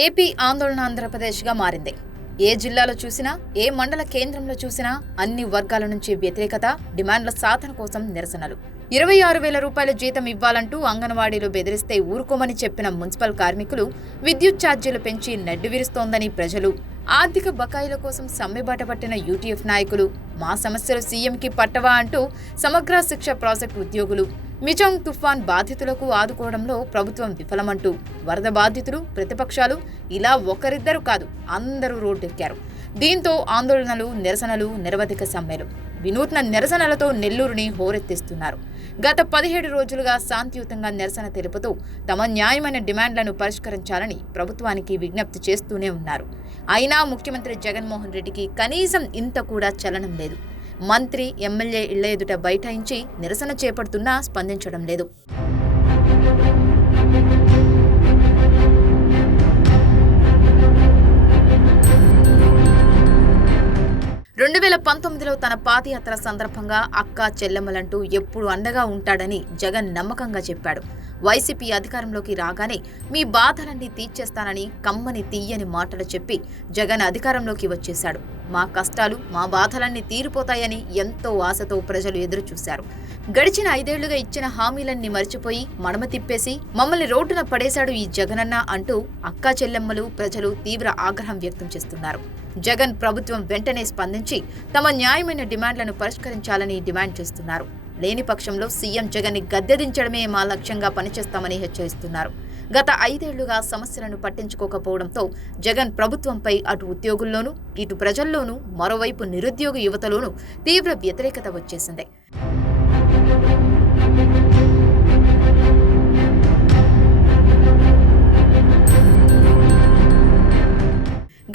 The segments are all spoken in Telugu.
ఏపీ ఆందోళన ఆంధ్రప్రదేశ్గా మారింది. ఏ జిల్లాలో చూసినా ఏ మండల కేంద్రంలో చూసినా అన్ని వర్గాల నుంచి వ్యతిరేకత డిమాండ్ల సాధన కోసం నిరసనలు. ఇరవై ఆరు వేల రూపాయల జీతం ఇవ్వాలంటూ అంగన్వాడీలు బెదిరిస్తే ఊరుకోమని చెప్పిన మున్సిపల్ కార్మికులు విద్యుత్ ఛార్జీలు పెంచి నడ్డు విరుస్తోందని ప్రజలు ఆర్థిక బకాయిల కోసం సమ్మెబాట పట్టిన యూటీఎఫ్ నాయకులు మా సమస్యలు సీఎంకి పట్టవా అంటూ సమగ్ర శిక్ష ప్రాజెక్టు ఉద్యోగులు మిజాంగ్ తుఫాన్ బాధితులకు ఆదుకోవడంలో ప్రభుత్వం విఫలమంటూ వరద బాధితులు ప్రతిపక్షాలు ఇలా ఒకరిద్దరు కాదు అందరూ రోడ్డెక్కారు. దీంతో ఆందోళనలు నిరసనలు నిరవధిక సమ్మెలు. వినూత్న నిరసనలతో నెల్లూరుని హోరెత్తిస్తున్నారు. గత పదిహేడు రోజులుగా శాంతియుతంగా నిరసన తెలుపుతూ తమ న్యాయమైన డిమాండ్లను పరిష్కరించాలని ప్రభుత్వానికి విజ్ఞప్తి చేస్తూనే ఉన్నారు. అయినా ముఖ్యమంత్రి జగన్మోహన్ రెడ్డికి కనీసం ఇంత కూడా చలనం లేదు. మంత్రి ఎమ్మెల్యే ఇళ్ళ ఎదుట బైఠాయించి నిరసన చేపడుతున్నా స్పందించడం లేదు. పంతొమ్మిదిలో తన పాదయాత్ర సందర్భంగా అక్క చెల్లెమ్మలంటూ ఎప్పుడు అండగా ఉంటాడని జగన్ నమ్మకంగా చెప్పాడు. వైసీపీ అధికారంలోకి రాగానే మీ బాధలన్నీ తీర్చేస్తానని కమ్మని తీయని మాటలు చెప్పి జగన్ అధికారంలోకి వచ్చేశాడు. మా కష్టాలు మా బాధలన్నీ తీరిపోతాయని ఎంతో ఆశతో ప్రజలు ఎదురుచూశారు. గడిచిన ఐదేళ్ళుగా ఇచ్చిన హామీలన్నీ మర్చిపోయి మడమ తిప్పేసి మమ్మల్ని రోడ్డున పడేశాడు ఈ జగనన్న అంటూ అక్కా చెల్లెమ్మలు ప్రజలు తీవ్ర ఆగ్రహం వ్యక్తం చేస్తున్నారు. జగన్ ప్రభుత్వం వెంటనే స్పందించి తమ న్యాయమైన డిమాండ్లను పరిష్కరించాలని డిమాండ్ చేస్తున్నారు. లేని పక్షంలో సీఎం జగన్ని గద్దెదించడమే మా లక్ష్యంగా పనిచేస్తామని హెచ్చరిస్తున్నారు. గత ఐదేళ్ళుగా సమస్యలను పట్టించుకోకపోవడంతో జగన్ ప్రభుత్వంపై అటు ఉద్యోగుల్లోనూ ఇటు ప్రజల్లోనూ మరోవైపు నిరుద్యోగ యువతలోనూ తీవ్ర వ్యతిరేకత వచ్చేసింది.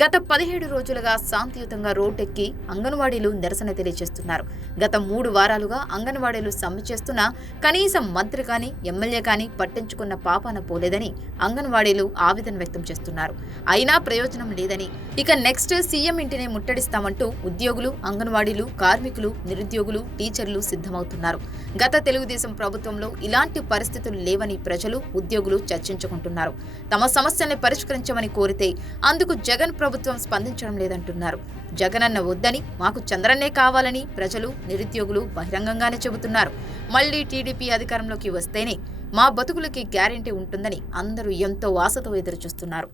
గత పదిహేడు రోజులుగా శాంతియుతంగా రోడ్డెక్కి అంగన్వాడీలు నిరసన తెలియజేస్తున్నారు. గత మూడు వారాలుగా అంగన్వాడీలు సమ్మె చేస్తున్నా కనీసం మంత్రి కానీ ఎమ్మెల్యే కానీ పట్టించుకున్న పాపాన పోలేదని అంగన్వాడీలు ఆవేదన వ్యక్తం చేస్తున్నారు. అయినా ప్రయోజనం లేదని ఇక నెక్స్ట్ సీఎం ఇంటినే ముట్టడిస్తామంటూ ఉద్యోగులు అంగన్వాడీలు కార్మికులు నిరుద్యోగులు టీచర్లు సిద్ధమవుతున్నారు. గత తెలుగుదేశం ప్రభుత్వంలో ఇలాంటి పరిస్థితులు లేవని ప్రజలు ఉద్యోగులు చర్చించుకుంటున్నారు. తమ సమస్యల్ని పరిష్కరించమని కోరితే అందుకు జగన్ ప్రభుత్వం స్పందించడం లేదంటున్నారు. జగనన్న వద్దని మాకు చంద్రన్నే కావాలని ప్రజలు నిరుద్యోగులు బహిరంగంగానే చెబుతున్నారు. మళ్ళీ టీడీపీ అధికారంలోకి వస్తేనే మా బతుకులకి గ్యారెంటీ ఉంటుందని అందరూ ఎంతో ఆశతో ఎదురుచూస్తున్నారు.